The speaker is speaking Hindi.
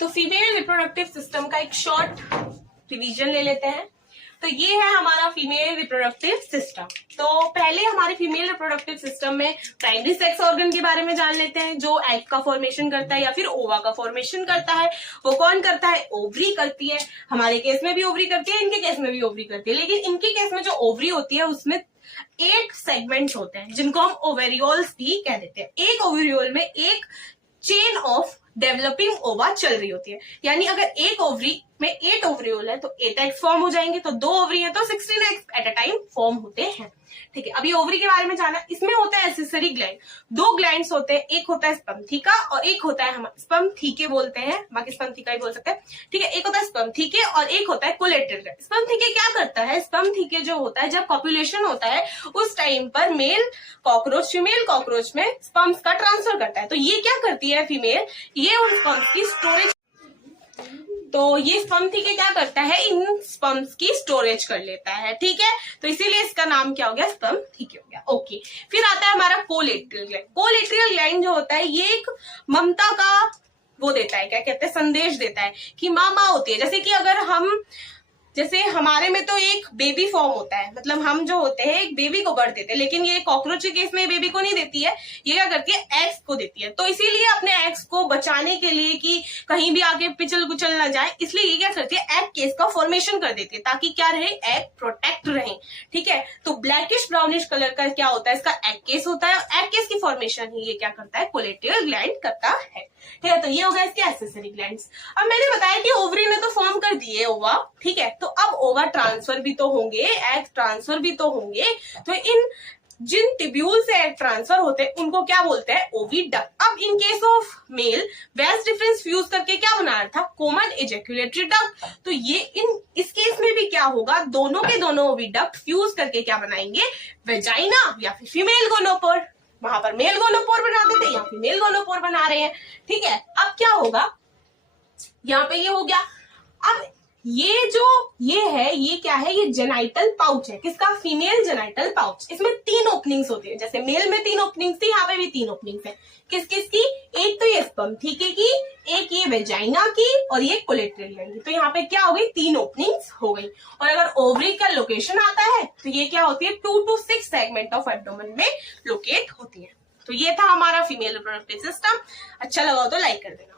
तो फीमेल रिप्रोडक्टिव सिस्टम का एक शॉर्ट रिवीजन ले लेते हैं। तो ये है हमारा फीमेल रिप्रोडक्टिव सिस्टम। तो पहले हमारे फीमेल रिप्रोडक्टिव सिस्टम में प्राइमरी सेक्स ऑर्गन के बारे में जान लेते हैं, जो एग का फॉर्मेशन करता है या फिर ओवा का फॉर्मेशन करता है। वो कौन करता है? ओवरी करती है। हमारे केस में भी ओवरी करती है, इनके केस में भी ओवरी करती है। लेकिन इनके केस में जो ओवरी होती है उसमें 8 सेगमेंट्स होते हैं, जिनको हम ओवेरियोल्स भी कह देते हैं। एक ओवेरियोल में एक चेन ऑफ डेवलपिंग ओवा चल रही होती है। यानी अगर एक ओवरी में 8 ओवरियोल है तो 8 एग्स फॉर्म हो जाएंगे, तो 2 ओवरी है तो 16 eggs at a time form होते हैं। ठीक है, अभी ओवरी के बारे में जाना। इसमें होता है एक्सेसरी ग्लैंड। 2 ग्लैंड्स होते हैं, एक होता है स्पर्म थीका और एक होता है, हम स्पर्म थीके बोलते हैं, बाकी स्पर्म थीका ही बोल सकते हैं। ठीक है, एक होता है स्पर्म थीके और एक होता है कोलेटरल ग्लैंड। स्पर्म थीके क्या करता है? स्पर्म थीके जो होता है, जब कॉपुलेशन होता है उस टाइम पर मेल कॉकरोच फीमेल कॉकरोच में स्पर्म्स का ट्रांसफर करता है। तो ये क्या करती है फीमेल? ये उन स्पर्म्स की स्टोरेज, तो ये स्पर्म थीके क्या करता है? इन स्पर्म्स की स्टोरेज कर लेता है। ठीक है, तो इसीलिए इसका नाम क्या हो गया? स्पर्म थीके हो गया। ओके, फिर आता है हमारा कोलेट्रियल ग्लैंड। कोलेट्रियल ग्लैंड जो होता है ये एक ममता का वो देता है, क्या कहते हैं, संदेश देता है कि माँ होती है। जैसे कि अगर हम, जैसे हमारे में तो एक बेबी फॉर्म होता है, मतलब हम जो होते हैं एक बेबी को बर्थ देते हैं, लेकिन ये कॉकरोच के केस में बेबी को नहीं देती है, ये क्या करती है? एग्स को देती है। तो इसीलिए अपने एग्स को बचाने के लिए कि कहीं भी आगे पिछल कुचल ना जाए, इसलिए ये क्या करती है? एग केस का फॉर्मेशन कर देती है, ताकि क्या रहे? एग प्रोटेक्ट रहे। ठीक है, तो ब्लैकिश ब्राउनिश कलर का क्या होता है? इसका एग केस होता है, और एग केस की फॉर्मेशन ही ये क्या करता है? कोलेट्रियल ग्लैंड करता है। ठीक है, तो ये हो गया इसके एक्सेसरी ग्लैंड्स। अब मैंने बताया कि ओवरी ने तो फॉर्म कर दिए ओवा। ठीक है, तो अब ओवा ट्रांसफर भी तो होंगे, एग ट्रांसफर भी तो होंगे। तो इन जिन टिब्यूल से एग ट्रांसफर होते हैं उनको क्या बोलते हैं? ओविडक्ट। अब in case of male vas deferens fuse करके क्या बनाया था? Common ejaculatory duct. तो ये इस केस में भी क्या होगा? दोनों के दोनों ओविडक्ट फ्यूज करके क्या बनाएंगे? वेजाइना या फिर फीमेल गोनोपोर। वहां पर मेल गोनोपोर बना देते, यहाँ फीमेल गोनोपोर बना रहे हैं। ठीक है, अब क्या होगा? यहाँ पे ये हो गया। अब ये है, ये क्या है? ये जेनाइटल पाउच है। किसका? Female genital pouch. इसमें 3 ओपनिंग्स होती है, जैसे मेल में 3 ओपनिंग्स थी, यहाँ पे भी 3 ओपनिंग्स है। किस किस की? एक तो ये स्पर्म थीके की, एक ये वेजाइना की और ये कोलेट्रियल ग्लैंड की। तो यहाँ पे क्या हो गई? 3 ओपनिंग्स हो गई। और अगर ओवरी का लोकेशन आता है तो ये क्या होती है? 2 to 6 सेगमेंट ऑफ एब्डोमेन में लोकेट होती है। तो ये था हमारा फीमेल रिप्रोडक्टिव सिस्टम। अच्छा लगा हो तो लाइक कर देना।